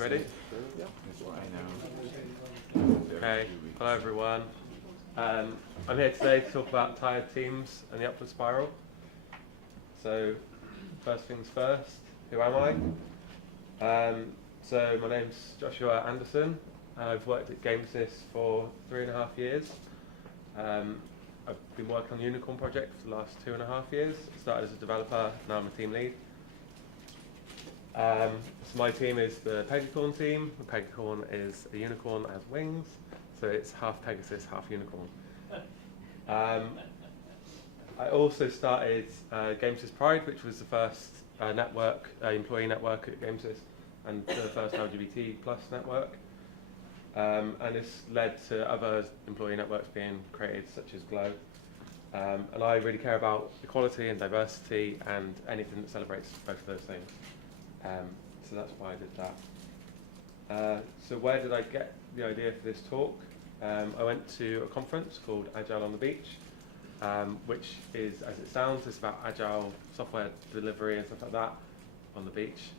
Ready? Yeah. Okay. Hello everyone. I'm here today to talk about tired teams and the upward spiral. So, first things first, who am I? So my name's Joshua Anderson. I've worked at GameSys for 3.5 years. I've been working on the Unicorn project for the last 2.5 years. Started as a developer, now I'm a team lead. So my team is the Pegacorn team. The Pegacorn is a unicorn that has wings, so it's half Pegasus, half unicorn. I also started GameSys Pride, which was the first employee network at GameSys, and the first LGBT plus network. And this led to other employee networks being created, such as Glow. And I really care about equality and diversity and anything that celebrates both of those things. So that's why I did that. So where did I get the idea for this talk? I went to a conference called Agile on the Beach, which is, as it sounds, it's about agile software delivery and stuff like that on the beach.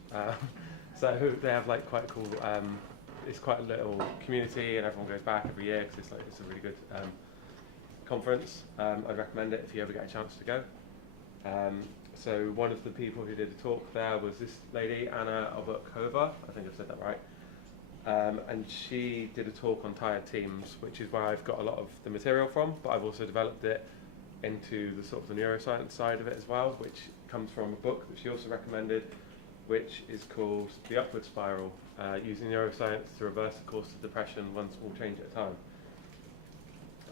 So they have like quite cool, it's quite a little community and everyone goes back every year because it's a really good conference. I'd recommend it if you ever get a chance to go. So one of the people who did a talk there was this lady, Anna Albukova, I think I've said that right. And she did a talk on tired teams, which is where I've got a lot of the material from, but I've also developed it into the sort of the neuroscience side of it as well, which comes from a book that she also recommended, which is called The Upward Spiral, Using Neuroscience to Reverse the Course of Depression One Small Change at a Time.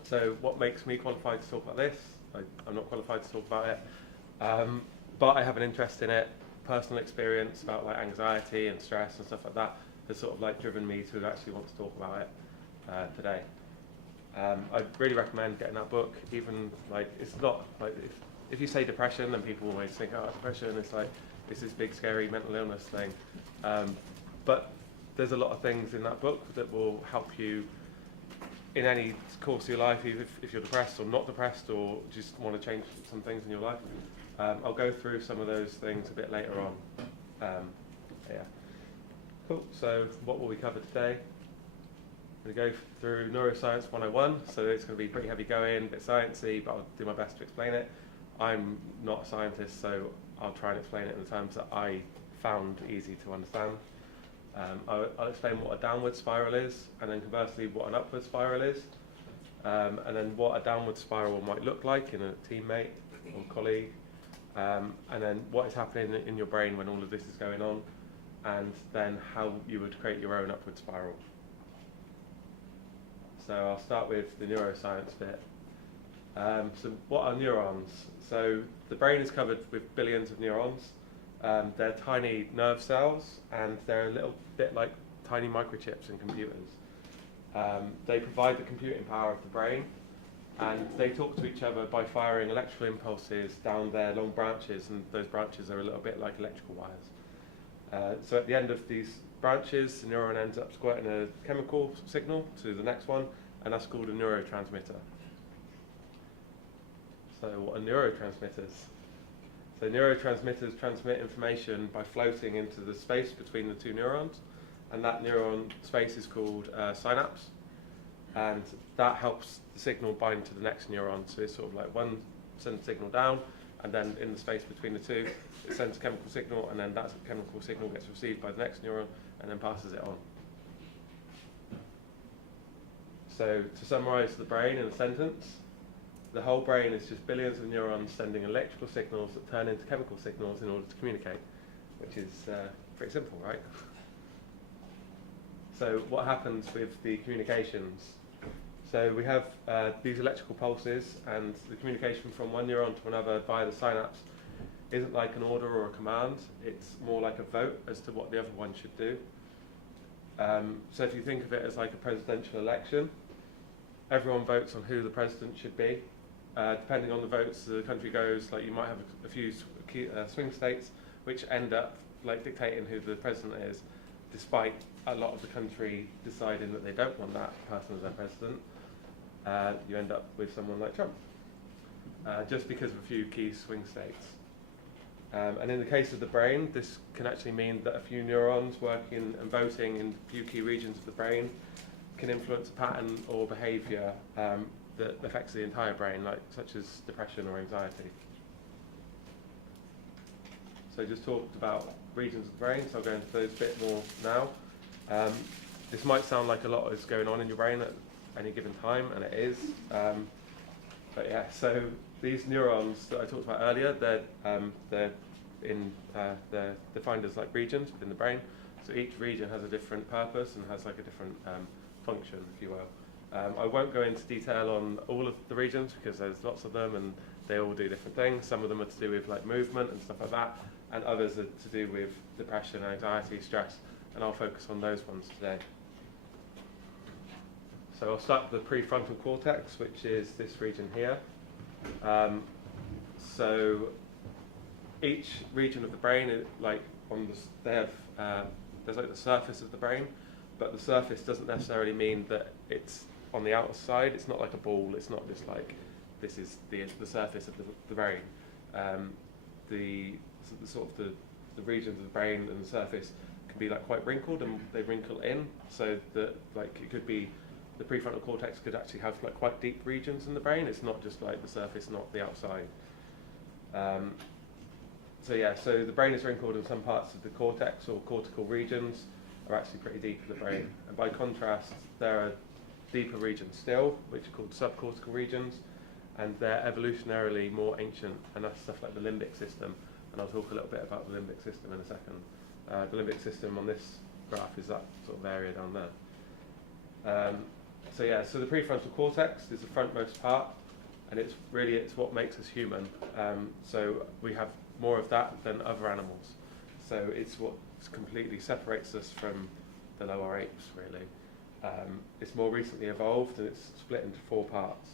So what makes me qualified to talk about this? I'm not qualified to talk about it. But I have an interest in it. Personal experience about like anxiety and stress and stuff like that has sort of like driven me to actually want to talk about it today. I really recommend getting that book. Even like it's not like if you say depression, then people always think, oh, depression. It's like it's this big scary mental illness thing. But there's a lot of things in that book that will help you in any course of your life, either if you're depressed or not depressed or just want to change some things in your life. I'll go through some of those things a bit later on. Yeah. Cool, so what will we cover today? I'm going to go through Neuroscience 101, so it's going to be pretty heavy going, a bit sciencey, but I'll do my best to explain it. I'm not a scientist, so I'll try and explain it in the terms that I found easy to understand. I'll explain what a downward spiral is, and then conversely what an upward spiral is, and then what a downward spiral might look like in a teammate or colleague, and then what is happening in your brain when all of this is going on, and then how you would create your own upward spiral. So I'll start with the neuroscience bit. So what are neurons? So the brain is covered with billions of neurons. They're tiny nerve cells, and they're a little bit like tiny microchips in computers. They provide the computing power of the brain, and they talk to each other by firing electrical impulses down their long branches, and those branches are a little bit like electrical wires. So at the end of these branches, the neuron ends up squirting a chemical signal to the next one, and that's called a neurotransmitter. So what are neurotransmitters? So neurotransmitters transmit information by floating into the space between the two neurons, and that neuron space is called synapse, and that helps the signal bind to the next neuron. So it's sort of like one sends a signal down, and then in the space between the two, it sends a chemical signal, and then that chemical signal gets received by the next neuron, and then passes it on. So to summarize the brain in a sentence, the whole brain is just billions of neurons sending electrical signals that turn into chemical signals in order to communicate, which is pretty simple, right? So what happens with the communications? So we have these electrical pulses, and the communication from one neuron to another via the synapse isn't like an order or a command, it's more like a vote as to what the other one should do. So if you think of it as like a presidential election, everyone votes on who the president should be. Depending on the votes the country goes, like you might have a few swing states which end up like dictating who the president is, despite a lot of the country deciding that they don't want that person as their president. You end up with someone like Trump, just because of a few key swing states. And in the case of the brain, this can actually mean that a few neurons working and voting in a few key regions of the brain can influence a pattern or behaviour that affects the entire brain, such as depression or anxiety. So I just talked about regions of the brain, so I'll go into those a bit more now. This might sound like a lot is going on in your brain at any given time, and it is. But yeah, so these neurons that I talked about earlier, they're defined as like regions within the brain. So each region has a different purpose and has like a different function, if you will. I won't go into detail on all of the regions because there's lots of them and they all do different things. Some of them are to do with like movement and stuff like that, and others are to do with depression, anxiety, stress, and I'll focus on those ones today. So I'll start with the prefrontal cortex, which is this region here. So each region of the brain, there's like the surface of the brain, but the surface doesn't necessarily mean that it's on the outside. It's not like a ball. It's not just like this is the surface of the brain. The regions of the brain and the surface can be like quite wrinkled, and they wrinkle in, so that like it could be the prefrontal cortex could actually have like quite deep regions in the brain. It's not just like the surface, not the outside. So the brain is wrinkled, and some parts of the cortex or cortical regions are actually pretty deep in the brain. And by contrast, there are deeper regions still, which are called subcortical regions, and they're evolutionarily more ancient, and that's stuff like the limbic system. And I'll talk a little bit about the limbic system in a second. The limbic system on this graph is that sort of area down there. So the prefrontal cortex is the frontmost part, and it's what makes us human. So we have more of that than other animals. So it's what completely separates us from the lower apes, really. It's more recently evolved, and it's split into 4 parts.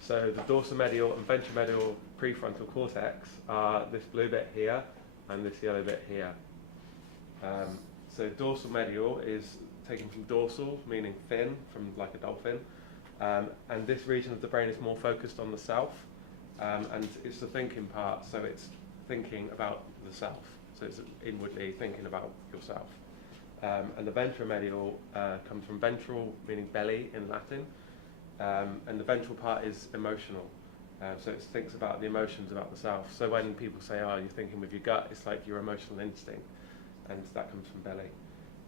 So the dorsomedial and ventromedial prefrontal cortex are this blue bit here and this yellow bit here. So dorsomedial is taken from dorsal, meaning fin, from like a dolphin. And this region of the brain is more focused on the self, and it's the thinking part, so it's thinking about the self. So it's inwardly thinking about yourself. And the ventromedial comes from ventral, meaning belly in Latin, and the ventral part is emotional. So it thinks about the emotions about the self. So when people say, oh, you're thinking with your gut, it's like your emotional instinct, and that comes from belly.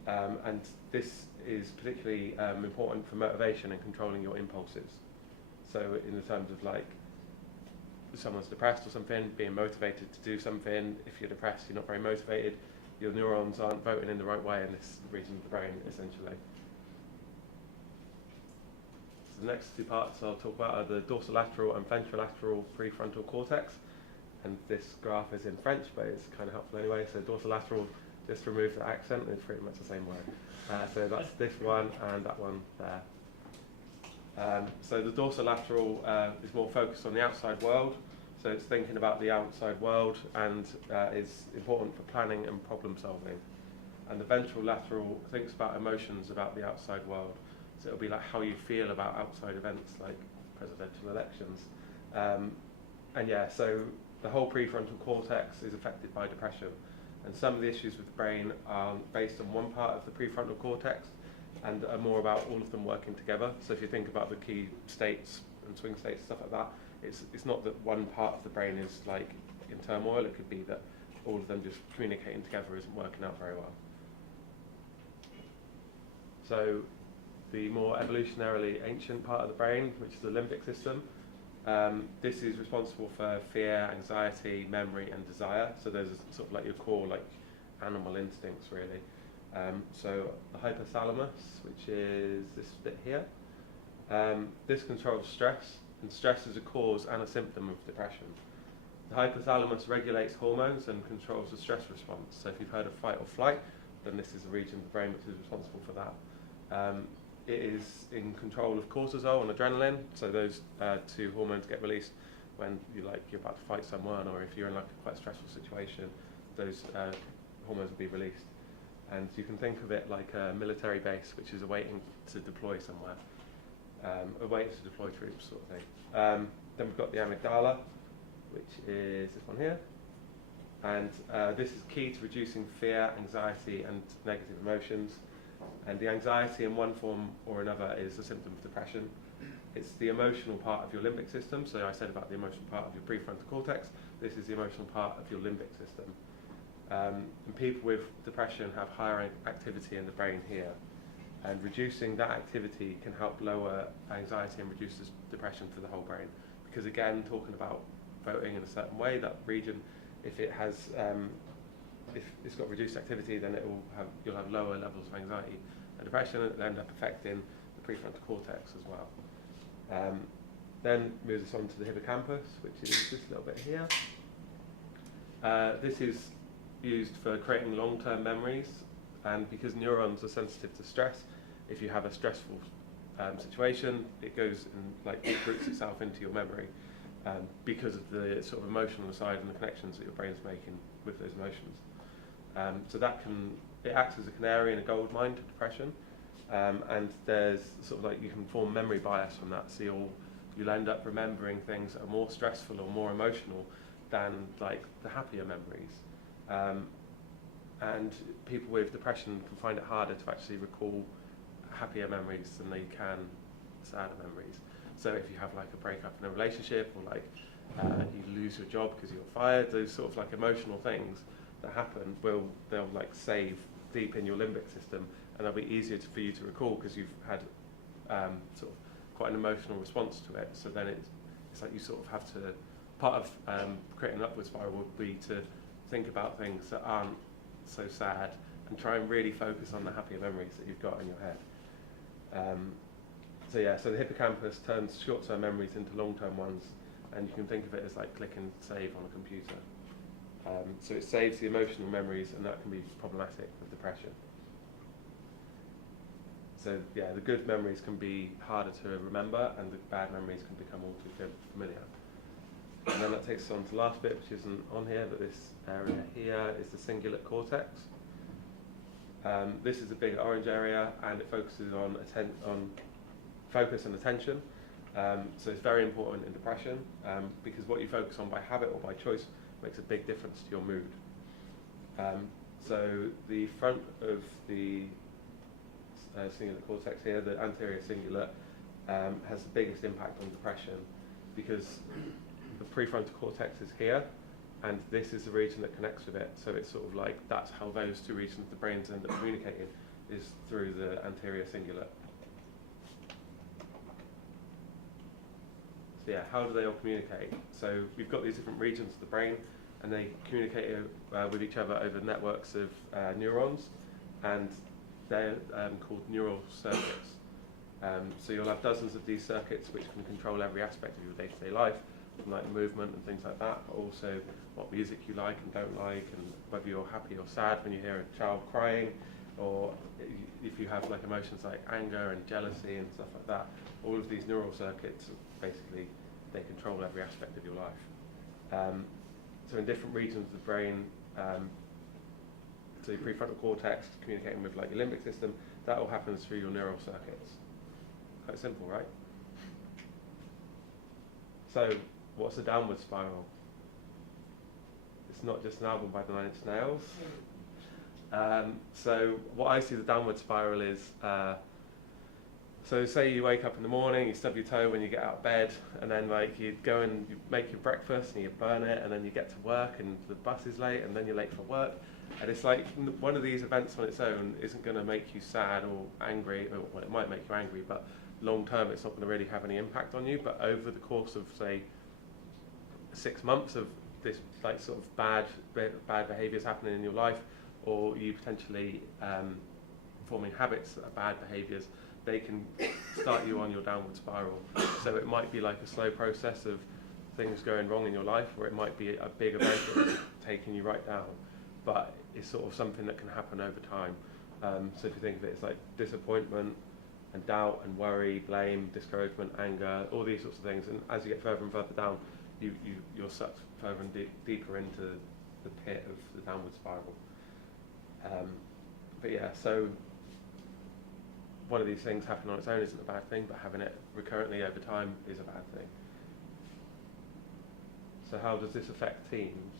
And this is particularly important for motivation and controlling your impulses. So in the terms of like, if someone's depressed or something, being motivated to do something. If you're depressed, you're not very motivated, your neurons aren't voting in the right way in this region of the brain, essentially. So the next 2 parts I'll talk about are the dorsolateral and ventrolateral prefrontal cortex. And this graph is in French, but it's kind of helpful anyway. So dorsolateral, just remove the accent, it's pretty much the same word. So that's this one and that one there. So the dorsolateral is more focused on the outside world. So it's thinking about the outside world and is important for planning and problem solving. And the ventrolateral thinks about emotions about the outside world. So it'll be like how you feel about outside events like presidential elections. So the whole prefrontal cortex is affected by depression. And some of the issues with the brain are based on one part of the prefrontal cortex and are more about all of them working together. So if you think about the key states and swing states, stuff like that, it's not that one part of the brain is like in turmoil. It could be that all of them just communicating together isn't working out very well. So the more evolutionarily ancient part of the brain, which is the limbic system, this is responsible for fear, anxiety, memory, and desire. So those are sort of like your core, like animal instincts, really. So the hypothalamus, which is this bit here, this controls stress, and stress is a cause and a symptom of depression. The hypothalamus regulates hormones and controls the stress response. So if you've heard of fight or flight, then this is the region of the brain which is responsible for that. It is in control of cortisol and adrenaline, so those 2 hormones get released when you're about to fight someone, or if you're in like a quite stressful situation, those hormones will be released. And you can think of it like a military base which is awaiting to deploy somewhere, awaiting to deploy troops, sort of thing. Then we've got the amygdala, which is this one here. And this is key to reducing fear, anxiety, and negative emotions. And the anxiety in one form or another is a symptom of depression. It's the emotional part of your limbic system. So I said about the emotional part of your prefrontal cortex. This is the emotional part of your limbic system. And people with depression have higher activity in the brain here. And reducing that activity can help lower anxiety and reduce depression for the whole brain. Because again, talking about voting in a certain way, that region, if it has, if it's got reduced activity, then you'll have lower levels of anxiety and depression, and it'll end up affecting the prefrontal cortex as well. Then moves us on to the hippocampus, which is just a little bit here. This is used for creating long-term memories, and because neurons are sensitive to stress, if you have a stressful situation, it goes and it roots itself into your memory because of the sort of emotional side and the connections that your brain's making with those emotions. So it acts as a canary in a gold mine to depression, and there's sort of you can form memory bias from that, so you'll end up remembering things that are more stressful or more emotional than the happier memories. And people with depression can find it harder to actually recall happier memories than they can sadder memories. So if you have a breakup in a relationship, or you lose your job because you got fired, those sort of emotional things that happen they'll save deep in your limbic system, and they'll be easier for you to recall because you've had sort of quite an emotional response to it. So then it's you sort of have to, part of creating an upward spiral would be to think about things that aren't so sad and try and really focus on the happier memories that you've got in your head. So the hippocampus turns short-term memories into long-term ones, and you can think of it as click and save on a computer. So it saves the emotional memories, and that can be problematic with depression. So the good memories can be harder to remember, and the bad memories can become all too familiar. And then that takes us on to the last bit, which isn't on here, but this area here is the cingulate cortex. This is a big orange area, and it focuses on focus and attention. So it's very important in depression, because what you focus on by habit or by choice makes a big difference to your mood. So the front of the cingulate cortex here, the anterior cingulate, has the biggest impact on depression, because the prefrontal cortex is here, and this is the region that connects with it. So it's sort of that's how those two regions of the brains end up communicating, is through the anterior cingulate. So how do they all communicate? So we've got these different regions of the brain, and they communicate with each other over networks of neurons, and they're called neural circuits. So you'll have dozens of these circuits which can control every aspect of your day-to-day life, from movement and things like that, but also what music you like and don't like, and whether you're happy or sad when you hear a child crying, or if you have emotions like anger and jealousy and stuff like that. All of these neural circuits, basically, they control every aspect of your life. So in different regions of the brain, so your prefrontal cortex communicating with your limbic system, that all happens through your neural circuits. Quite simple, right? So what's a downward spiral? It's not just an album by the Nine Inch Nails. So what I see the downward spiral is, so say you wake up in the morning, you stub your toe when you get out of bed, and then you go and you make your breakfast and you burn it, and then you get to work and the bus is late, and then you're late for work. And it's one of these events on its own isn't going to make you sad or angry, or well, it might make you angry, but long term it's not going to really have any impact on you. But over the course of, say, 6 months of this sort of bad behaviours happening in your life, or you potentially forming habits that are bad behaviours, they can start you on your downward spiral. So it might be a slow process of things going wrong in your life, or it might be a big event that's taking you right down. But it's sort of something that can happen over time. So if you think of it, it's disappointment and doubt and worry, blame, discouragement, anger, all these sorts of things. And as you get further and further down, you're sucked further and deeper into the pit of the downward spiral. So one of these things happening on its own isn't a bad thing, but having it recurrently over time is a bad thing. So how does this affect teams?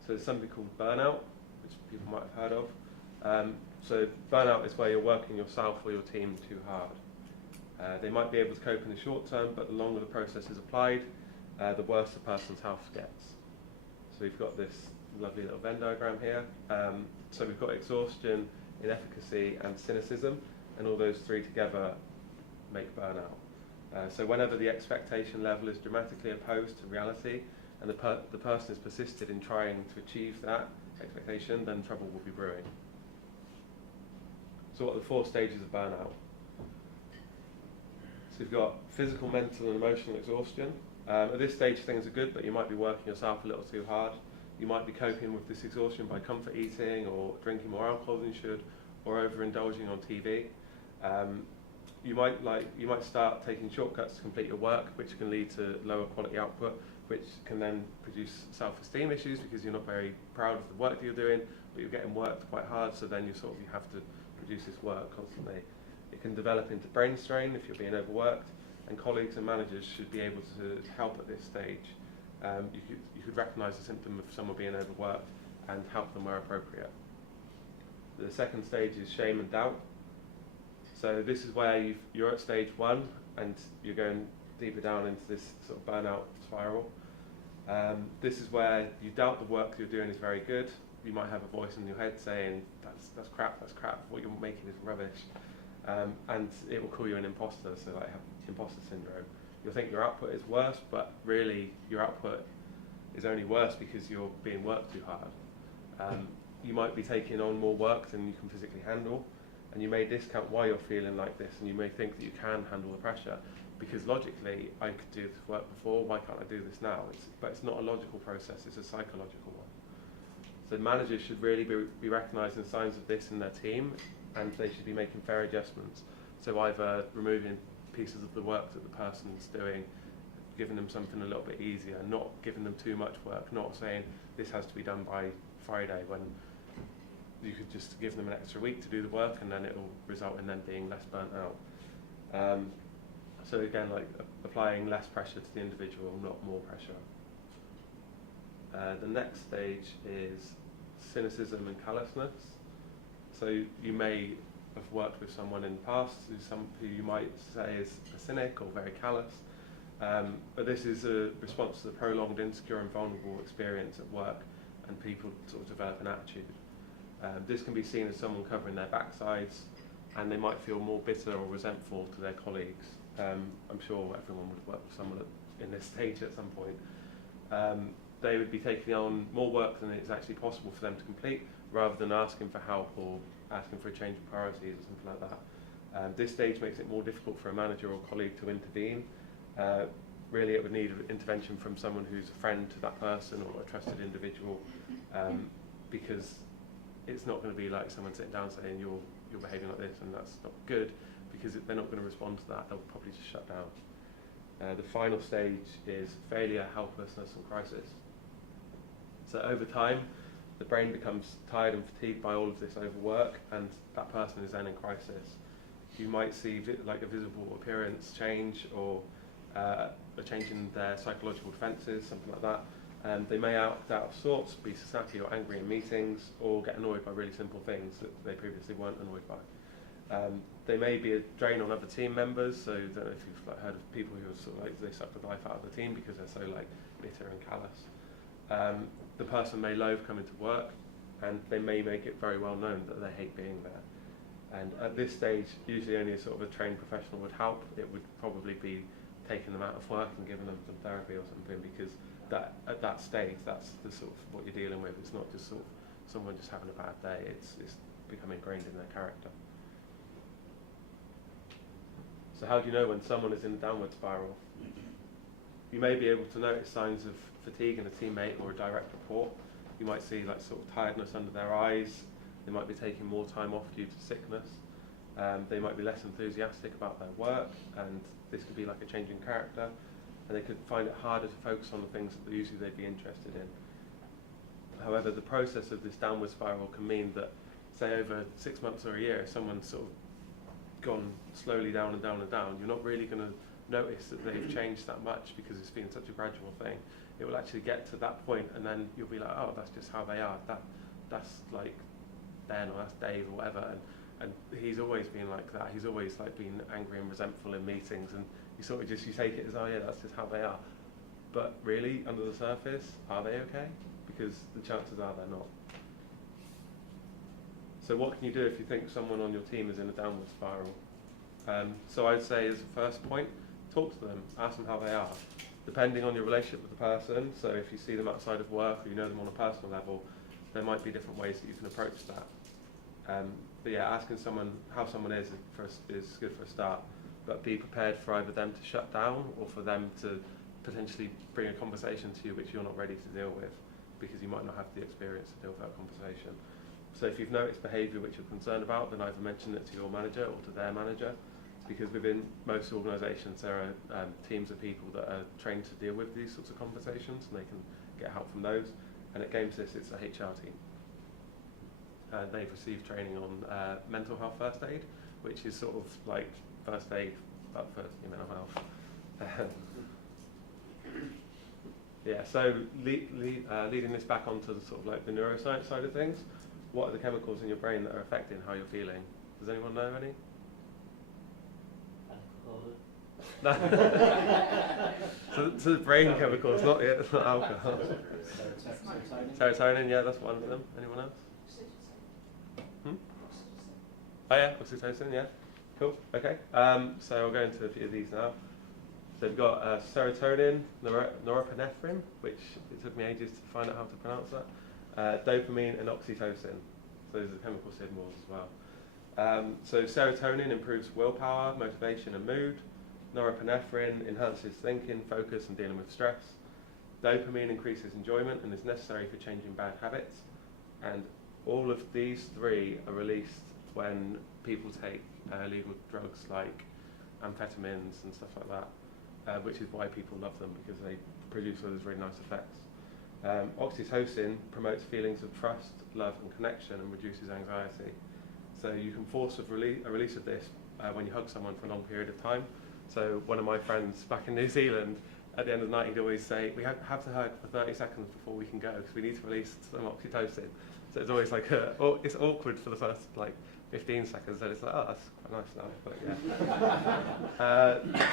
So there's something called burnout, which people might have heard of. So burnout is where you're working yourself or your team too hard. They might be able to cope in the short term, but the longer the process is applied, the worse the person's health gets. So we've got this lovely little Venn diagram here. So we've got exhaustion, inefficacy, and cynicism, and all those three together make burnout. So whenever the expectation level is dramatically opposed to reality, and the person has persisted in trying to achieve that expectation, then trouble will be brewing. So what are the 4 stages of burnout? So we've got physical, mental, and emotional exhaustion. At this stage, things are good, but you might be working yourself a little too hard. You might be coping with this exhaustion by comfort eating, or drinking more alcohol than you should, or overindulging on TV. You might start taking shortcuts to complete your work, which can lead to lower quality output, which can then produce self-esteem issues because you're not very proud of the work that you're doing, but you're getting worked quite hard, so then you have to produce this work constantly. It can develop into brain strain if you're being overworked, and colleagues and managers should be able to help at this stage. You could recognise the symptom of someone being overworked and help them where appropriate. The second stage is shame and doubt. So this is where you're at stage 1 and you're going deeper down into this sort of burnout spiral. This is where you doubt the work you're doing is very good. You might have a voice in your head saying, that's crap, what you're making is rubbish. And it will call you an imposter, so like have imposter syndrome. You'll think your output is worse, but really your output is only worse because you're being worked too hard. You might be taking on more work than you can physically handle, and you may discount why you're feeling like this, and you may think that you can handle the pressure, because logically, I could do this work before, why can't I do this now? But it's not a logical process, it's a psychological one. So managers should really be recognising signs of this in their team, and they should be making fair adjustments. So either removing pieces of the work that the person's doing, giving them something a little bit easier, not giving them too much work, not saying this has to be done by Friday, when you could just give them an extra week to do the work, and then it will result in them being less burnt out. So again, like applying less pressure to the individual, not more pressure. The next stage is cynicism and callousness. So you may have worked with someone in the past who you might say is a cynic or very callous, but this is a response to the prolonged insecure and vulnerable experience at work, and people sort of develop an attitude. This can be seen as someone covering their backsides, and they might feel more bitter or resentful to their colleagues. I'm sure everyone would work with someone in this stage at some point. They would be taking on more work than it's actually possible for them to complete, rather than asking for help or asking for a change of priorities or something like that. This stage makes it more difficult for a manager or colleague to intervene. Really, it would need intervention from someone who's a friend to that person or a trusted individual, because it's not going to be like someone sitting down saying you're behaving like this and that's not good, because they're not going to respond to that. They'll probably just shut down. The final stage is failure, helplessness, and crisis. So over time, the brain becomes tired and fatigued by all of this overwork, and that person is then in crisis. You might see like a visible appearance change, or a change in their psychological defences, something like that. They may act out of sorts, be snappy or angry in meetings, or get annoyed by really simple things that they previously weren't annoyed by. They may be a drain on other team members, so I don't know if you've heard of people who are sort of like, they suck the life out of the team because they're so like bitter and callous. The person may loathe coming to work, and they may make it very well known that they hate being there. And at this stage, usually only a sort of a trained professional would help. It would probably be taking them out of work and giving them some therapy or something, because at that stage, that's the sort of what you're dealing with. It's not just sort of someone just having a bad day. It's become ingrained in their character. So how do you know when someone is in a downward spiral? You may be able to notice signs of fatigue in a teammate or a direct report. You might see like sort of tiredness under their eyes. They might be taking more time off due to sickness. They might be less enthusiastic about their work, and this could be like a change in character, and they could find it harder to focus on the things that usually they'd be interested in. However, the process of this downward spiral can mean that, say over 6 months or a year, someone's sort of gone slowly down and down and down. You're not really going to notice that they've changed that much, because it's been such a gradual thing. it will actually get to that point, and then you'll be like, oh, that's just how they are. That's like Ben, or that's Dave, or whatever. And he's always been like that. He's always like been angry and resentful in meetings, and you sort of you take it as, oh yeah, that's just how they are. But really, under the surface, are they okay? Because the chances are they're not. So what can you do if you think someone on your team is in a downward spiral? So I'd say as a first point, talk to them, ask them how they are. Depending on your relationship with the person, so if you see them outside of work or you know them on a personal level, there might be different ways that you can approach that. But yeah, asking someone how someone is good for a start, but be prepared for either them to shut down or for them to potentially bring a conversation to you which you're not ready to deal with, because you might not have the experience to deal with that conversation. So if you've noticed behaviour which you're concerned about, then either mention it to your manager or to their manager, because within most organisations there are teams of people that are trained to deal with these sorts of conversations, and they can get help from those. And at GameSys it's a HR team. They've received training on mental health first aid, which is sort of like first aid but for your mental health. Yeah, so leading this back onto the sort of like the neuroscience side of things, what are the chemicals in your brain that are affecting how you're feeling? Does anyone know any? So the brain chemicals, not alcohol. Serotonin, yeah, that's one of them. Anyone else? Oh yeah, oxytocin, yeah. Cool, okay. So I'll go into a few of these now. So we've got serotonin, norepinephrine, which it took me ages to find out how to pronounce that, dopamine and oxytocin. So those are chemical signals as well. So serotonin improves willpower, motivation and mood. Norepinephrine enhances thinking, focus and dealing with stress. Dopamine increases enjoyment and is necessary for changing bad habits. And all of these three are released when people take illegal drugs like amphetamines and stuff like that, which is why people love them, because they produce all those really nice effects. Oxytocin promotes feelings of trust, love and connection and reduces anxiety. So you can force a release of this when you hug someone for a long period of time. So one of my friends back in New Zealand, at the end of the night, he'd always say, we have to hug for 30 seconds before we can go, because we need to release some oxytocin. So it's always like, it's awkward for the first like 15 seconds, then it's like, oh, that's quite nice now, but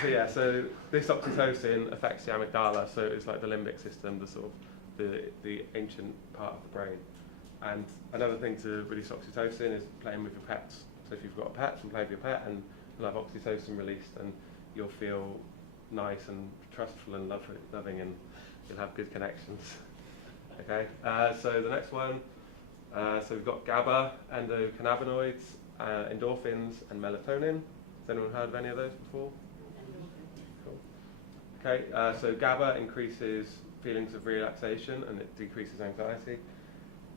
yeah. So this oxytocin affects the amygdala, so it's like the limbic system, the sort of the ancient part of the brain. And another thing to release oxytocin is playing with your pets. So if you've got a pet, and play with your pet, and you'll have oxytocin released, and you'll feel nice and trustful and loving, and you'll have good connections. Okay, so the next one, so we've got GABA, endocannabinoids, endorphins, and melatonin. Has anyone heard of any of those before? Cool. Okay, so GABA increases feelings of relaxation and it decreases anxiety.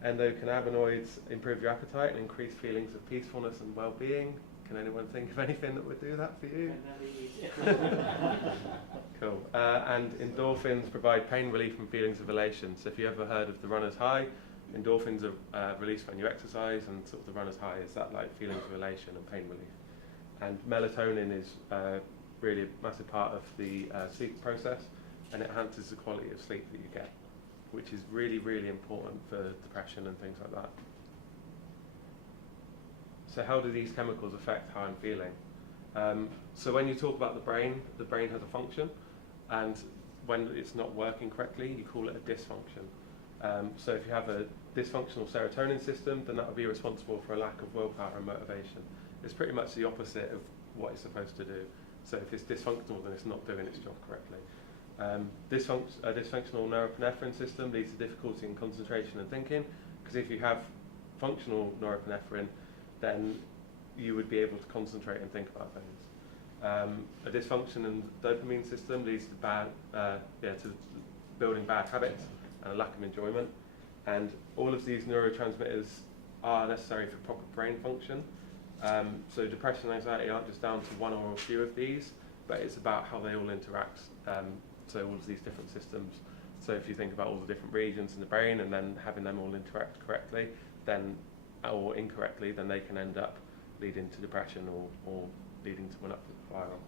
Endocannabinoids improve your appetite and increase feelings of peacefulness and well-being. Can anyone think of anything that would do that for you? Cool. And endorphins provide pain relief and feelings of elation. So if you ever heard of the runner's high, endorphins are released when you exercise, and sort of the runner's high is that like feelings of elation and pain relief. And melatonin is really a massive part of the sleep process, and it enhances the quality of sleep that you get, which is really, really important for depression and things like that. So how do these chemicals affect how I'm feeling? So when you talk about the brain has a function, and when it's not working correctly, you call it a dysfunction. So if you have a dysfunctional serotonin system, then that would be responsible for a lack of willpower and motivation. It's pretty much the opposite of what it's supposed to do. So if it's dysfunctional, then it's not doing its job correctly. A dysfunctional norepinephrine system leads to difficulty in concentration and thinking, because if you have functional norepinephrine, then you would be able to concentrate and think about things. A dysfunction in the dopamine system leads to to building bad habits and a lack of enjoyment. And all of these neurotransmitters are necessary for proper brain function. So depression and anxiety aren't just down to one or a few of these, but it's about how they all interact. So all of these different systems. So if you think about all the different regions in the brain and then having them all interact correctly, then or incorrectly, then they can end up leading to depression or leading to an upward spiral.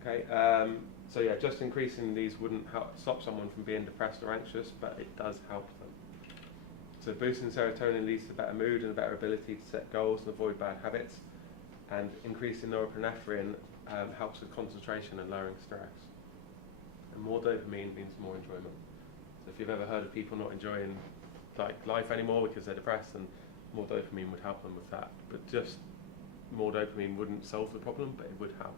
Okay, so yeah, just increasing these wouldn't help stop someone from being depressed or anxious, but it does help them. So boosting serotonin leads to better mood and a better ability to set goals and avoid bad habits, and increasing norepinephrine helps with concentration and lowering stress. And more dopamine means more enjoyment. So if you've ever heard of people not enjoying life anymore because they're depressed, then more dopamine would help them with that. But just more dopamine wouldn't solve the problem, but it would help.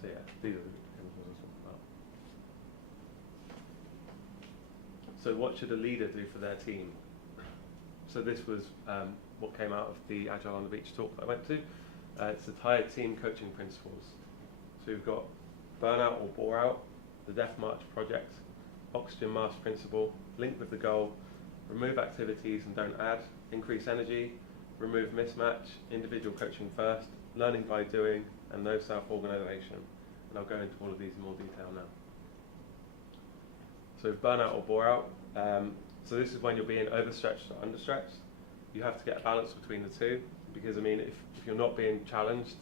So yeah, these are the chemicals I was talking about. So what should a leader do for their team? So this was what came out of the Agile on the Beach talk that I went to. It's the tired team coaching principles. So we've got burnout or bore out, the Death March project, oxygen mask principle, link with the goal, remove activities and don't add, increase energy, remove mismatch, individual coaching first, learning by doing, and no self-organisation. And I'll go into all of these in more detail now. So burnout or bore out. So this is when you're being overstretched or understretched. You have to get a balance between the two, because I mean, if you're not being challenged,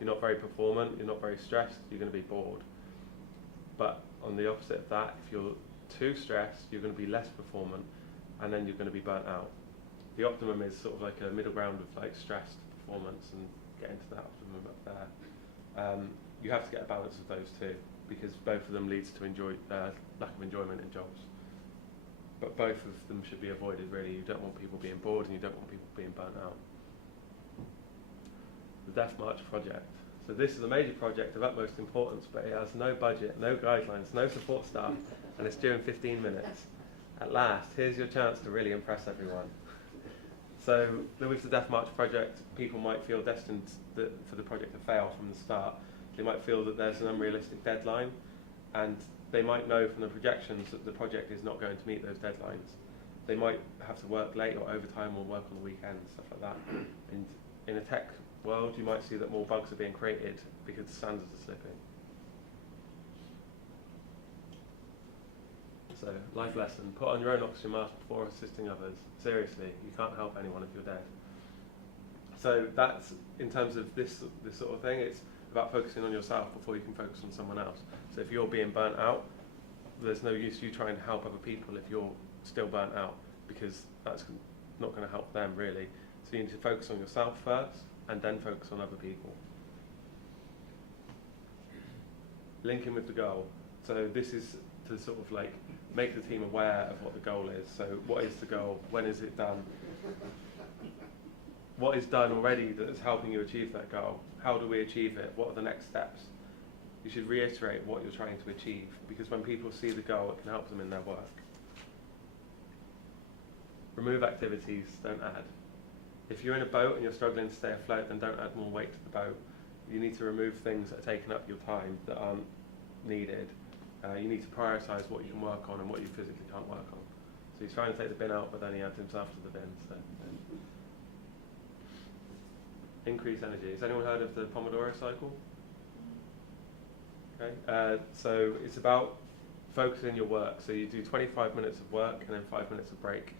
you're not very performant, you're not very stressed, you're going to be bored. But on the opposite of that, if you're too stressed, you're going to be less performant, and then you're going to be burnt out. The optimum is sort of like a middle ground of like stressed performance, and getting to that optimum up there. You have to get a balance of those two, because both of them leads to lack of enjoyment in jobs. But both of them should be avoided, really. You don't want people being bored and you don't want people being burnt out. The Death March project. So this is a major project of utmost importance, but it has no budget, no guidelines, no support staff, and it's due in 15 minutes. At last, here's your chance to really impress everyone. So with the Death March project, people might feel destined for the project to fail from the start. They might feel that there's an unrealistic deadline, and they might know from the projections that the project is not going to meet those deadlines. They might have to work late or overtime or work on the weekends, stuff like that. And in a tech world, you might see that more bugs are being created because the standards are slipping. So, life lesson, put on your own oxygen mask before assisting others. Seriously, you can't help anyone if you're dead. So that's, in terms of this sort of thing, it's about focusing on yourself before you can focus on someone else. So if you're being burnt out, there's no use you trying to help other people if you're still burnt out, because that's not going to help them really. So you need to focus on yourself first and then focus on other people. Linking with the goal. So this is to sort of like make the team aware of what the goal is. So what is the goal? When is it done? What is done already that is helping you achieve that goal? How do we achieve it? What are the next steps? You should reiterate what you're trying to achieve, because when people see the goal, it can help them in their work. Remove activities, don't add. If you're in a boat and you're struggling to stay afloat, then don't add more weight to the boat. You need to remove things that are taking up your time that aren't needed. You need to prioritise what you can work on and what you physically can't work on. So he's trying to take the bin out, but then he adds himself to the bin. So. Increase energy. Has anyone heard of the Pomodoro cycle? Okay. So it's about focusing your work. So you do 25 minutes of work and then 5 minutes of break.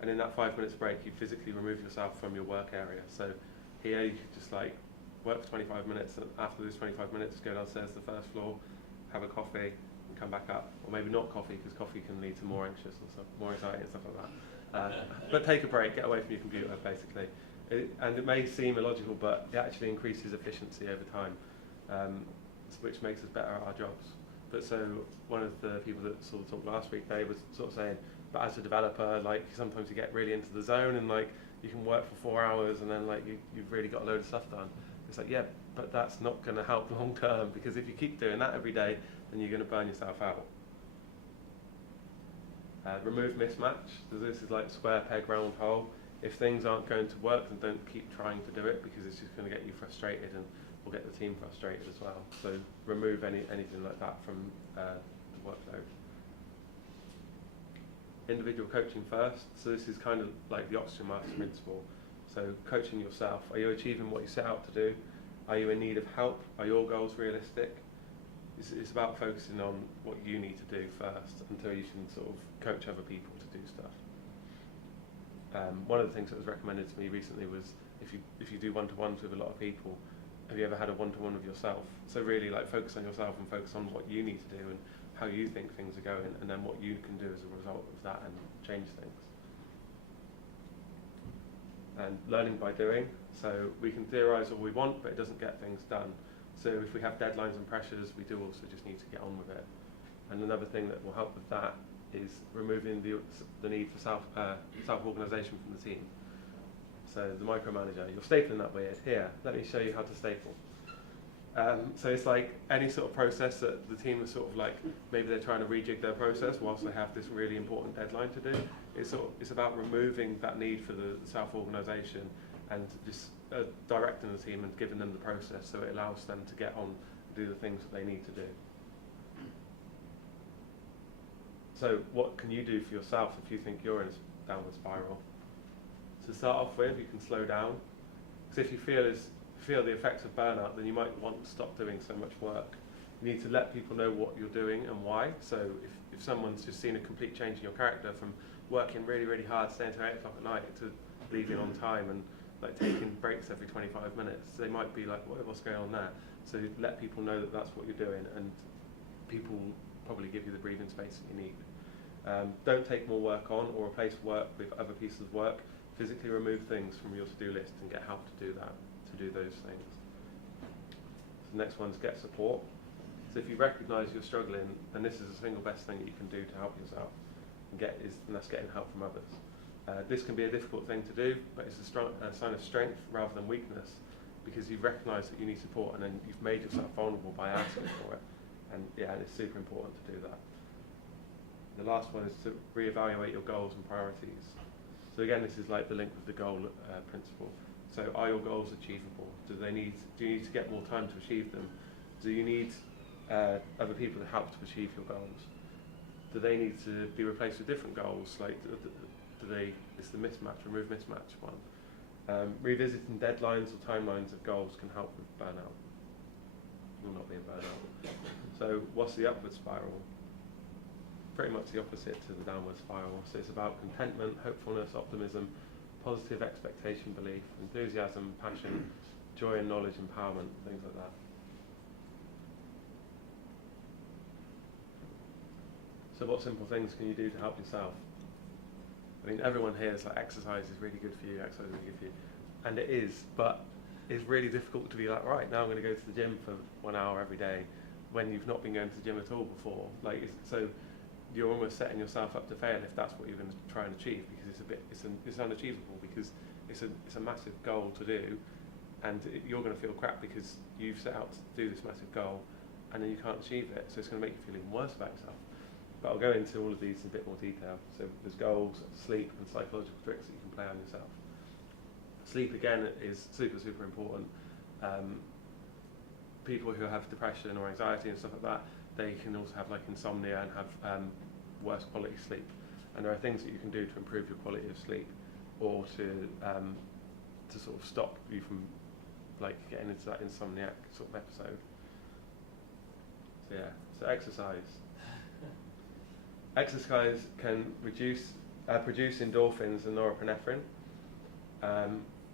And in that 5 minutes break, you physically remove yourself from your work area. So here you could just like work for 25 minutes, and after those 25 minutes, go downstairs to the first floor, have a coffee, and come back up. Or maybe not coffee, because coffee can lead to more anxious and stuff, more anxiety and stuff like that. But take a break, get away from your computer, basically. And it may seem illogical, but it actually increases efficiency over time, which makes us better at our jobs. But so one of the people that sort of talked last week, they was sort of saying, but as a developer, like sometimes you get really into the zone and like you can work for 4 hours and then like you've really got a load of stuff done. It's like, yeah, but that's not going to help long term, because if you keep doing that every day, then you're going to burn yourself out. Remove mismatch. So this is like square peg round hole. If things aren't going to work, then don't keep trying to do it, because it's just going to get you frustrated and will get the team frustrated as well. So remove anything like that from the workload. Individual coaching first. So this is kind of like the oxygen mask principle. So coaching yourself. Are you achieving what you set out to do? Are you in need of help? Are your goals realistic? It's about focusing on what you need to do first until you can sort of coach other people to do stuff. One of the things that was recommended to me recently was if you do one-to-ones with a lot of people, have you ever had a one-to-one with yourself? So really like focus on yourself and focus on what you need to do and how you think things are going, and then what you can do as a result of that and change things. And learning by doing. So we can theorise all we want, but it doesn't get things done. So if we have deadlines and pressures, we do also just need to get on with it. And another thing that will help with that is removing the need for self-organisation from the team. So the micromanager, you're stapling that weird. Here, let me show you how to staple. So it's like any sort of process that the team is sort of like, maybe they're trying to rejig their process whilst they have this really important deadline to do. It's about removing that need for the self-organisation and just directing the team and giving them the process so it allows them to get on and do the things that they need to do. So what can you do for yourself if you think you're in a downward spiral? To start off with, you can slow down. Because if you feel the effects of burnout, then you might want to stop doing so much work. You need to let people know what you're doing and why. So if someone's just seen a complete change in your character from working really, really hard, staying until 8 o'clock at night, to leaving on time and like taking breaks every 25 minutes, they might be like, what's going on there? So let people know that that's what you're doing, and people will probably give you the breathing space that you need. Don't take more work on or replace work with other pieces of work. Physically remove things from your to-do list and get help to do that, to do those things. The next one's get support. So if you recognise you're struggling, then this is the single best thing that you can do to help yourself, and that's getting help from others. This can be a difficult thing to do, but it's a sign of strength rather than weakness, because you've recognised that you need support and then you've made yourself vulnerable by asking for it. And yeah, it's super important to do that. The last one is to reevaluate your goals and priorities. So again, this is like the link with the goal principle. So are your goals achievable? Do you need to get more time to achieve them? Do you need other people to help to achieve your goals? Do they need to be replaced with different goals? Like, it's the mismatch, remove mismatch one. Revisiting deadlines or timelines of goals can help with burnout. Will not be a burnout. So what's the upward spiral? Pretty much the opposite to the downward spiral. So it's about contentment, hopefulness, optimism, positive expectation, belief, enthusiasm, passion, joy and knowledge, empowerment, things like that. So what simple things can you do to help yourself? I mean, everyone here is like, exercise is really good for you, exercise is really good for you. And it is, but it's really difficult to be like, right, now I'm going to go to the gym for 1 hour every day when you've not been going to the gym at all before. So you're almost setting yourself up to fail if that's what you're going to try and achieve, because it's unachievable, because it's a massive goal to do, and you're going to feel crap because you've set out to do this massive goal and then you can't achieve it, so it's going to make you feel even worse about yourself. But I'll go into all of these in a bit more detail. So there's goals, sleep, and psychological tricks that you can play on yourself. Sleep, again, is super, super important. People who have depression or anxiety and stuff like that, they can also have like insomnia and have worse quality sleep. And there are things that you can do to improve your quality of sleep, or to sort of stop you from like getting into that insomniac sort of episode. So yeah, so exercise. Exercise can produce endorphins and norepinephrine.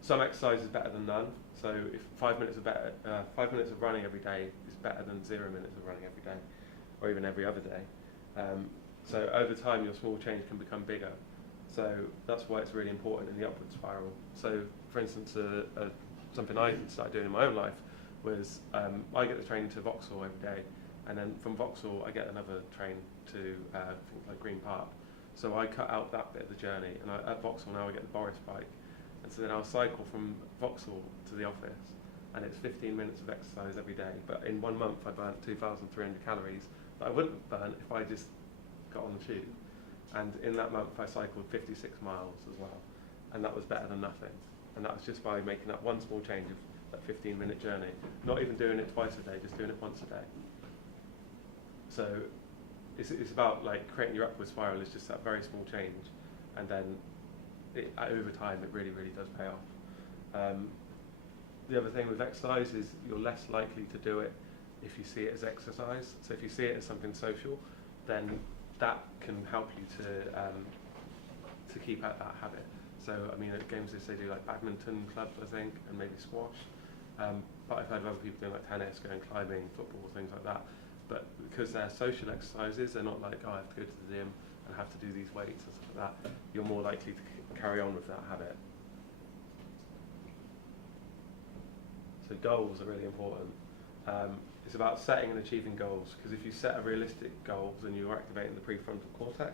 Some exercise is better than none. So if 5 minutes of running every day is better than 0 minutes of running every day, or even every other day. So over time, your small change can become bigger. So that's why it's really important in the upward spiral. So for instance, something I started doing in my own life was I get the train to Vauxhall every day, and then from Vauxhall I get another train to things like Green Park. So I cut out that bit of the journey, and at Vauxhall now I get the Boris bike, and so then I'll cycle from Vauxhall to the office, and it's 15 minutes of exercise every day. But in 1 month I burnt 2,300 calories that I wouldn't have burnt if I just got on the tube. And in that month I cycled 56 miles as well, and that was better than nothing. And that was just by making that one small change of that 15-minute journey, not even doing it twice a day, just doing it once a day. So it's about like creating your upward spiral. It's just that very small change, and then over time it really, really does pay off. The other thing with exercise is you're less likely to do it if you see it as exercise. So if you see it as something social, then that can help you to keep at that habit. So I mean, at games they do like badminton clubs, I think, and maybe squash. but I've heard of other people doing like tennis, going climbing, football, things like that. But because they're social exercises, they're not like, oh, I have to go to the gym and have to do these weights and stuff like that. You're more likely to carry on with that habit. So goals are really important. It's about setting and achieving goals, because if you set a realistic goal, then you're activating the prefrontal cortex,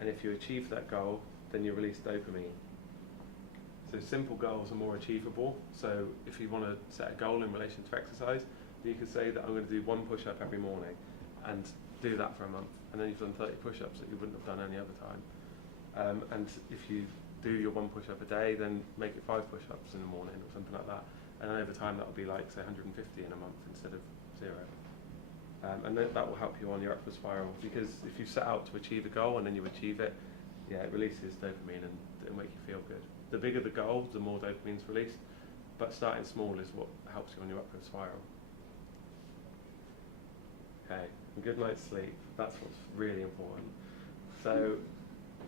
and if you achieve that goal, then you release dopamine. So simple goals are more achievable. So if you want to set a goal in relation to exercise, you could say that I'm going to do 1 push-up every morning, and do that for a month, and then you've done 30 push-ups that you wouldn't have done any other time. And if you do your 1 push-up a day, then make it 5 push-ups in the morning or something like that. And then over time that will be like, say, 150 in a month instead of 0. And that will help you on your upward spiral, because if you set out to achieve a goal and then you achieve it, it releases dopamine and it'll make you feel good. The bigger the goal, the more dopamine is released, but starting small is what helps you on your upward spiral. Okay, a good night's sleep, that's what's really important. So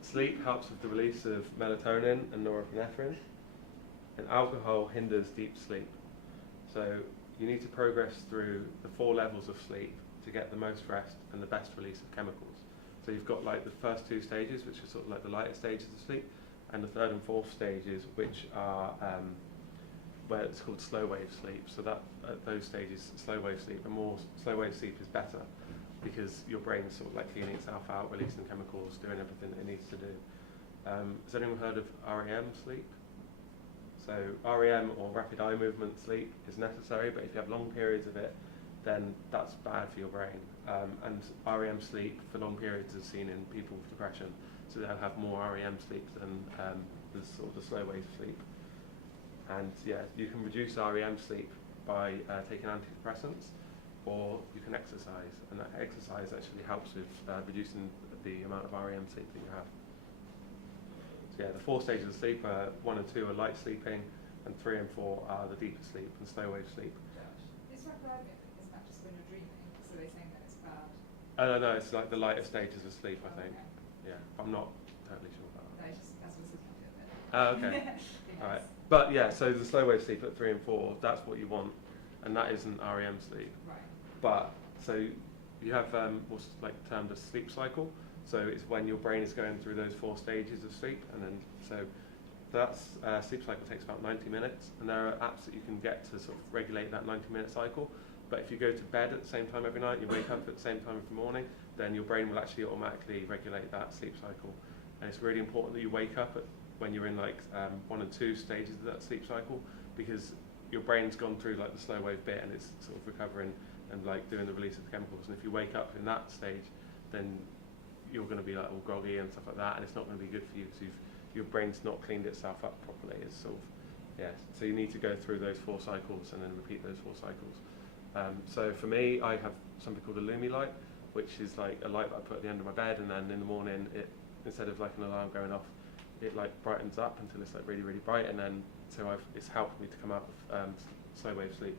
sleep helps with the release of melatonin and norepinephrine, and alcohol hinders deep sleep. So you need to progress through the 4 levels of sleep to get the most rest and the best release of chemicals. So you've got like the first 2 stages, which are sort of like the lighter stages of sleep, and the 3rd and 4th stages, which are where it's called slow wave sleep. So that at those stages, slow wave sleep, and more slow wave sleep is better, because your brain's sort of like cleaning itself out, releasing chemicals, doing everything that it needs to do. Has anyone heard of REM sleep? So REM, or rapid eye movement sleep, is necessary, but if you have long periods of it, then that's bad for your brain. And REM sleep for long periods is seen in people with depression, so they'll have more REM sleep than the sort of the slow wave sleep. And you can reduce REM sleep by taking antidepressants, or you can exercise, and that exercise actually helps with reducing the amount of REM sleep that you have. So the 4 stages of sleep are 1 and 2 are light sleeping, and 3 and 4 are the deeper sleep and slow wave sleep. Is that bad? Isn't that just when you're dreaming? So they're saying that it's bad? No, it's like the lighter stages of sleep, I think. Okay. Yeah, I'm not totally sure about that. No, it's just as I was looking at it. Okay. All right. But so the slow wave sleep at 3 and 4, that's what you want, and that isn't REM sleep. Right. But so you have what's like termed a sleep cycle. So it's when your brain is going through those 4 stages of sleep, and then so that's sleep cycle takes about 90 minutes, and there are apps that you can get to sort of regulate that 90-minute cycle. But if you go to bed at the same time every night, you wake up at the same time every morning, then your brain will actually automatically regulate that sleep cycle. And it's really important that you wake up when you're in like 1 and 2 stages of that sleep cycle, because your brain's gone through like the slow wave bit and it's sort of recovering and like doing the release of the chemicals. And if you wake up in that stage, then you're going to be like all groggy and stuff like that, and it's not going to be good for you, because your brain's not cleaned itself up properly. It's sort of so you need to go through those 4 cycles and then repeat those 4 cycles. So for me, I have something called a Lumi light, which is like a light that I put at the end of my bed, and then in the morning, it instead of like an alarm going off, it like brightens up until it's like really, really bright, and then it's helped me to come out of slow wave sleep.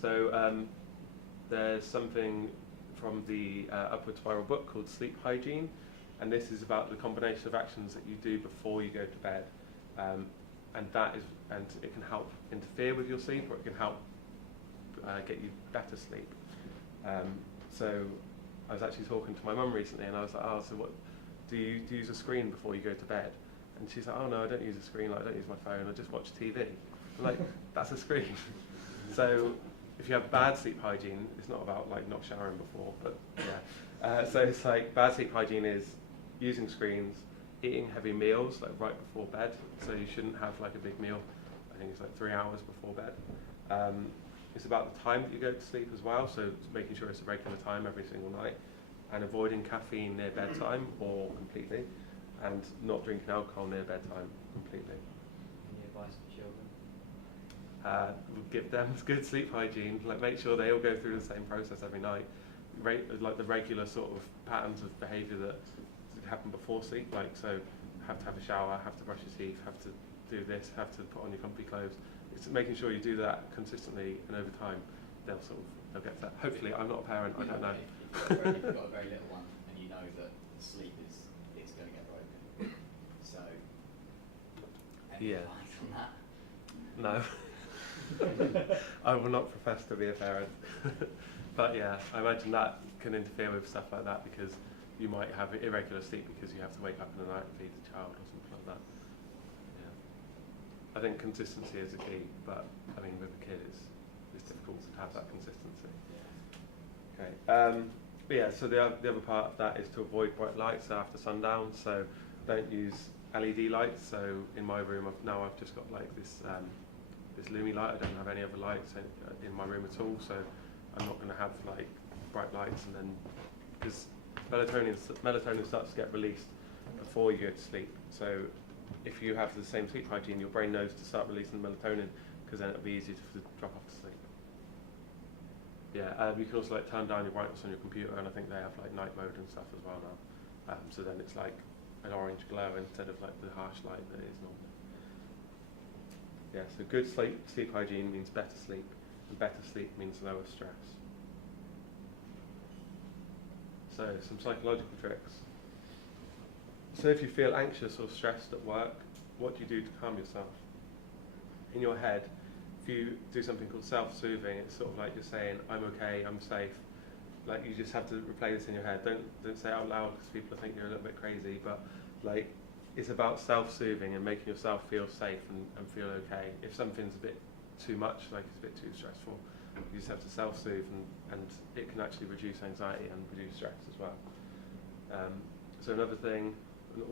So there's something from the Upward Spiral book called Sleep Hygiene, and this is about the combination of actions that you do before you go to bed, and it can help interfere with your sleep, or it can help get you better sleep. So I was actually talking to my mum recently, and I was like, oh, so what do you use a screen before you go to bed? And she's like, oh no, I don't use a screen, like, I don't use my phone, I just watch TV. I'm like, that's a screen. So if you have bad sleep hygiene, it's not about like not showering before, but so it's like bad sleep hygiene is using screens, eating heavy meals like right before bed. So you shouldn't have like a big meal. I think it's like 3 hours before bed. It's about the time that you go to sleep as well, so making sure it's a regular time every single night, and avoiding caffeine near bedtime or completely, and not drinking alcohol near bedtime completely. Any advice for children? Give them good sleep hygiene, like make sure they all go through the same process every night, like the regular sort of patterns of behaviour that happen before sleep, like so have to have a shower, have to brush your teeth, have to do this, have to put on your comfy clothes. It's making sure you do that consistently, and over time they'll get that. Hopefully, I'm not a parent, I don't know. If you've got a very little one and you know that sleep is going to get broken, so any advice on that? No. I will not profess to be a parent. But yeah, I imagine that can interfere with stuff like that because you might have irregular sleep because you have to wake up in the night and feed the child or something like that. Yeah. I think consistency is a key, but I mean with a kid it's difficult to have that consistency. Okay. But yeah, so the other part of that is to avoid bright lights after sundown. So don't use LED lights. So in my room I've just got like this this Lumi light. I don't have any other lights in my room at all. So I'm not going to have like bright lights, and then because melatonin starts to get released before you go to sleep. So if you have the same sleep hygiene, your brain knows to start releasing melatonin because then it'll be easier to drop off to sleep. Yeah, you can also like turn down your brightness on your computer, and I think they have like night mode and stuff as well now. So then it's like an orange glow instead of like the harsh light that it is normally. Yeah, so good sleep hygiene means better sleep, and better sleep means lower stress. So some psychological tricks. So if you feel anxious or stressed at work, what do you do to calm yourself? In your head, if you do something called self-soothing, it's sort of like you're saying, I'm okay, I'm safe. Like you just have to replay this in your head. Don't say it out loud because people think you're a little bit crazy, but like it's about self-soothing and making yourself feel safe and feel okay. If something's a bit too much, like it's a bit too stressful, you just have to self-soothe and it can actually reduce anxiety and reduce stress as well. So another thing,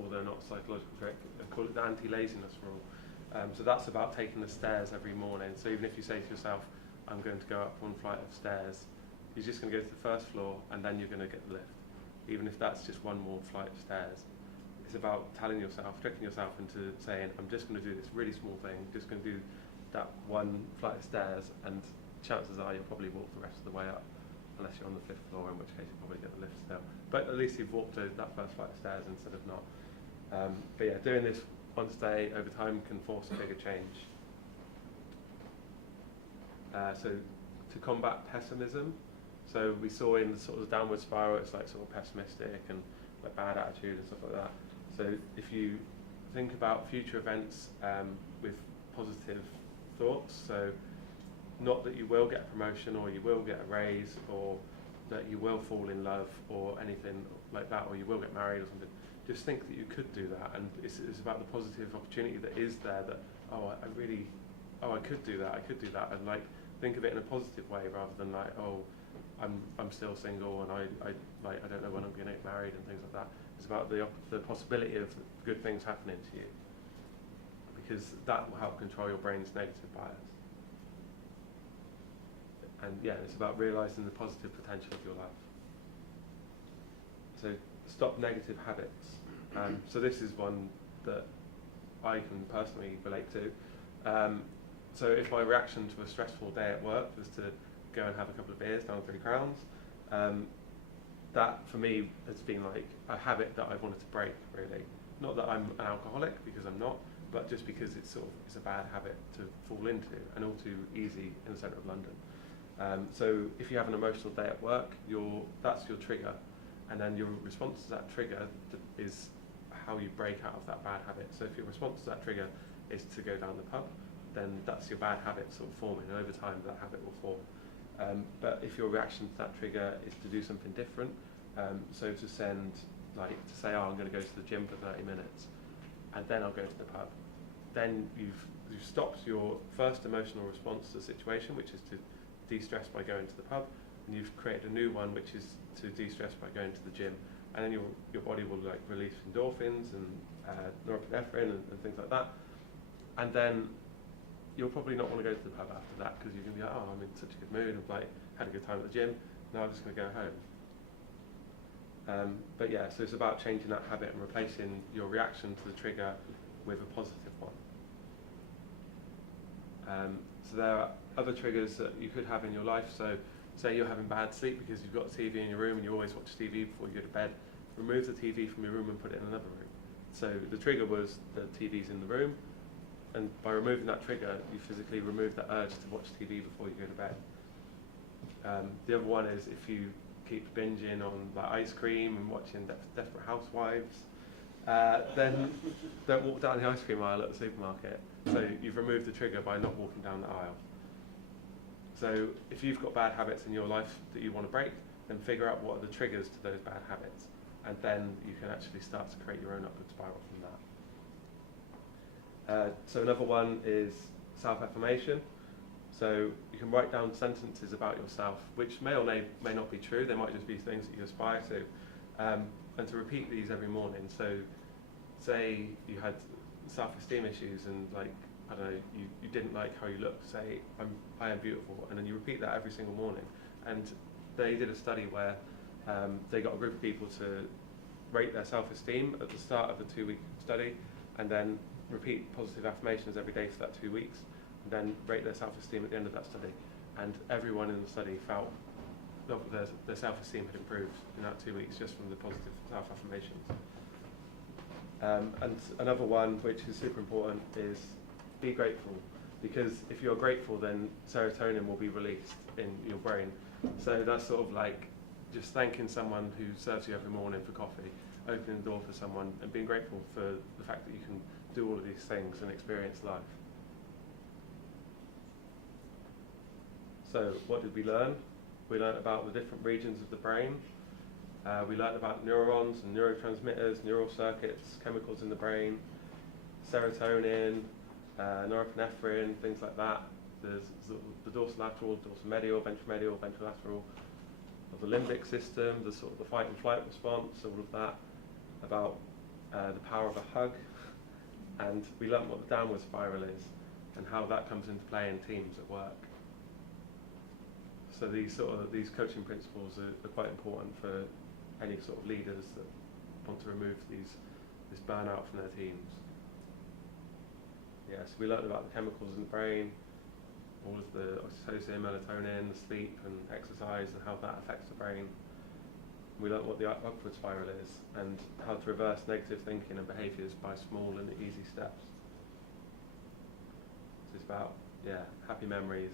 although not a psychological trick, I call it the anti-laziness rule. So that's about taking the stairs every morning. So even if you say to yourself, I'm going to go up one flight of stairs, you're just going to go to the first floor and then you're going to get the lift. Even if that's just one more flight of stairs. It's about telling yourself, tricking yourself into saying, I'm just going to do this really small thing, just going to do that one flight of stairs, and chances are you'll probably walk the rest of the way up, unless you're on the 5th floor, in which case you'll probably get the lift still. But at least you've walked that first flight of stairs instead of not. But yeah, doing this once a day over time can force a bigger change. So to combat pessimism, so we saw in the sort of downward spiral, it's like sort of pessimistic and like bad attitude and stuff like that. So if you think about future events with positive thoughts, so not that you will get a promotion or you will get a raise or that you will fall in love or anything like that, or you will get married or something. Just think that you could do that, and it's about the positive opportunity that is there. That I could do that, and like think of it in a positive way rather than like, oh, I'm still single and I don't know when I'm going to get married and things like that. It's about the possibility of good things happening to you, because that will help control your brain's negative bias. And yeah, it's about realising the positive potential of your life. So stop negative habits. So this is one that I can personally relate to. So if my reaction to a stressful day at work was to go and have a couple of beers down 3 Crowns, that for me has been like a habit that I wanted to break, really. Not that I'm an alcoholic, because I'm not, but just because it's a bad habit to fall into, and all too easy in the centre of London. So if you have an emotional day at work, that's your trigger, and then your response to that trigger is how you break out of that bad habit. So if your response to that trigger is to go down the pub, then that's your bad habit sort of forming, and over time that habit will form. But if your reaction to that trigger is to do something different, so to say, oh, I'm going to go to the gym for 30 minutes, and then I'll go to the pub, then you've stopped your first emotional response to the situation, which is to de-stress by going to the pub, and you've created a new one, which is to de-stress by going to the gym, and then your body will like release endorphins and norepinephrine and things like that, and then you'll probably not want to go to the pub after that, because you're going to be like, oh, I'm in such a good mood, I've like had a good time at the gym, now I'm just going to go home. But yeah, so it's about changing that habit and replacing your reaction to the trigger with a positive one. So there are other triggers that you could have in your life. So say you're having bad sleep because you've got a TV in your room and you always watch TV before you go to bed. Remove the TV from your room and put it in another room. So the trigger was the TV's in the room, and by removing that trigger, you physically remove the urge to watch TV before you go to bed. The other one is if you keep binging on like ice cream and watching Desperate Housewives, then don't walk down the ice cream aisle at the supermarket. So you've removed the trigger by not walking down the aisle. So if you've got bad habits in your life that you want to break, then figure out what are the triggers to those bad habits, and then you can actually start to create your own upward spiral from that. So another one is self-affirmation. So you can write down sentences about yourself, which may or may not be true. They might just be things that you aspire to, and to repeat these every morning. So say you had self-esteem issues and, like, I don't know, you didn't like how you look. Say, I am beautiful, and then you repeat that every single morning. And they did a study where they got a group of people to rate their self-esteem at the start of the 2-week study, and then repeat positive affirmations every day for that 2 weeks, and then rate their self-esteem at the end of that study. And everyone in the study felt that their self-esteem had improved in that 2 weeks just from the positive self-affirmations. And another one, which is super important, is be grateful. Because if you're grateful, then serotonin will be released in your brain. So that's sort of like just thanking someone who serves you every morning for coffee, opening the door for someone, and being grateful for the fact that you can do all of these things and experience life. So what did we learn? We learned about the different regions of the brain. We learned about neurons and neurotransmitters, neural circuits, chemicals in the brain, serotonin, norepinephrine, things like that. There's the dorsolateral, dorsomedial, ventromedial, ventrolateral, of the limbic system, the sort of the fight and flight response, all of that, about the power of a hug, and we learned what the downward spiral is and how that comes into play in teams at work. So these coaching principles are quite important for any sort of leaders that want to remove this burnout from their teams. Yeah, so we learned about the chemicals in the brain, all of the oxytocin, melatonin, the sleep and exercise, and how that affects the brain. We learned what the upward spiral is and how to reverse negative thinking and behaviours by small and easy steps. So it's about, yeah, happy memories.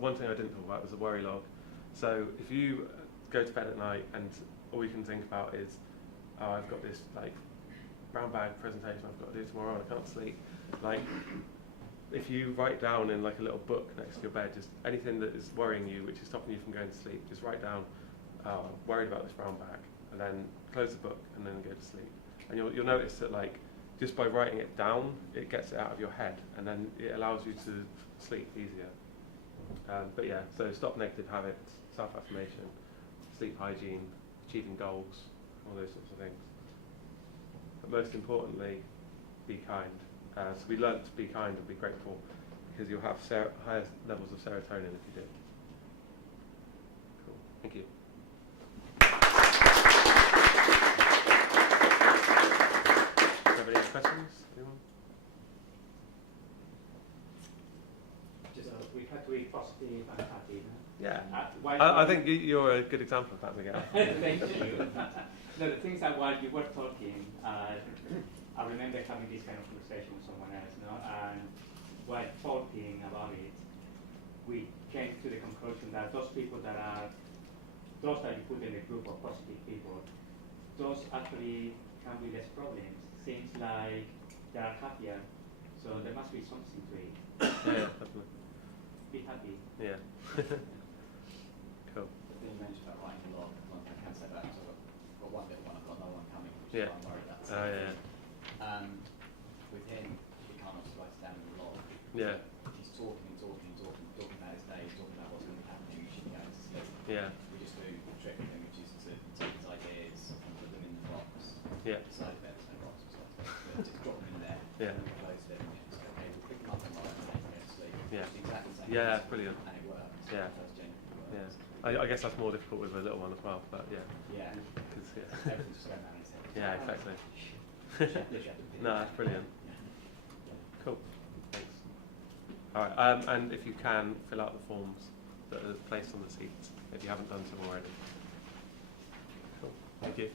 One thing I didn't talk about was the worry log. So if you go to bed at night and all you can think about is, oh, I've got this like brown bag presentation I've got to do tomorrow and I can't sleep. Like, if you write down in like a little book next to your bed, just anything that is worrying you, which is stopping you from going to sleep, just write down, oh, I'm worried about this brown bag, and then close the book and then go to sleep. And you'll notice that, like, just by writing it down, it gets it out of your head, and then it allows you to sleep easier. But yeah, so stop negative habits, self-affirmation, sleep hygiene, achieving goals, all those sorts of things. But most importantly, be kind. So we learnt to be kind and be grateful, because you'll have higher levels of serotonin if you do. Cool. Thank you. Do you have any questions? Anyone? We had to be positive and happy. Yeah. While I think you're a good example of that, Miguel. Thank you. No, the things that while you were talking, I remember having this kind of conversation with someone else, no? And while talking about it, we came to the conclusion that those people that you put in the group of positive people, those actually come with less problems. Seems like they are happier, so there must be something to it. Yeah, definitely. Be happy. Yeah. Cool. The thing you mentioned about writing a log, I can say that, so I've got one little one, I've got no one coming, which is Yeah. why I'm worried about. Yeah. With him, he can't obviously write it down in the log. Yeah. He's talking about his day, talking about what's going to be happening, we should be going to sleep. Yeah. We just do the trick thing, which is to take his ideas and put them in the box. Yeah. Beside there, there's no box beside it. But just drop them in there. Yeah. And we close them and just go, okay, we'll pick them up tomorrow and take them to sleep. Yeah. It's exactly the same. Yeah, concept, brilliant. And it works. Yeah. It does genuinely Yeah. works. I guess that's more difficult with a little one as well, but yeah. Yeah. 'Cause, yeah. Everything's just going around his head. Yeah, exactly. Literally have to do No, that. that's brilliant. Yeah. Cool. Thanks. All right. And if you can, fill out the forms that are placed on the seats if you haven't done so already. Cool. Thank you.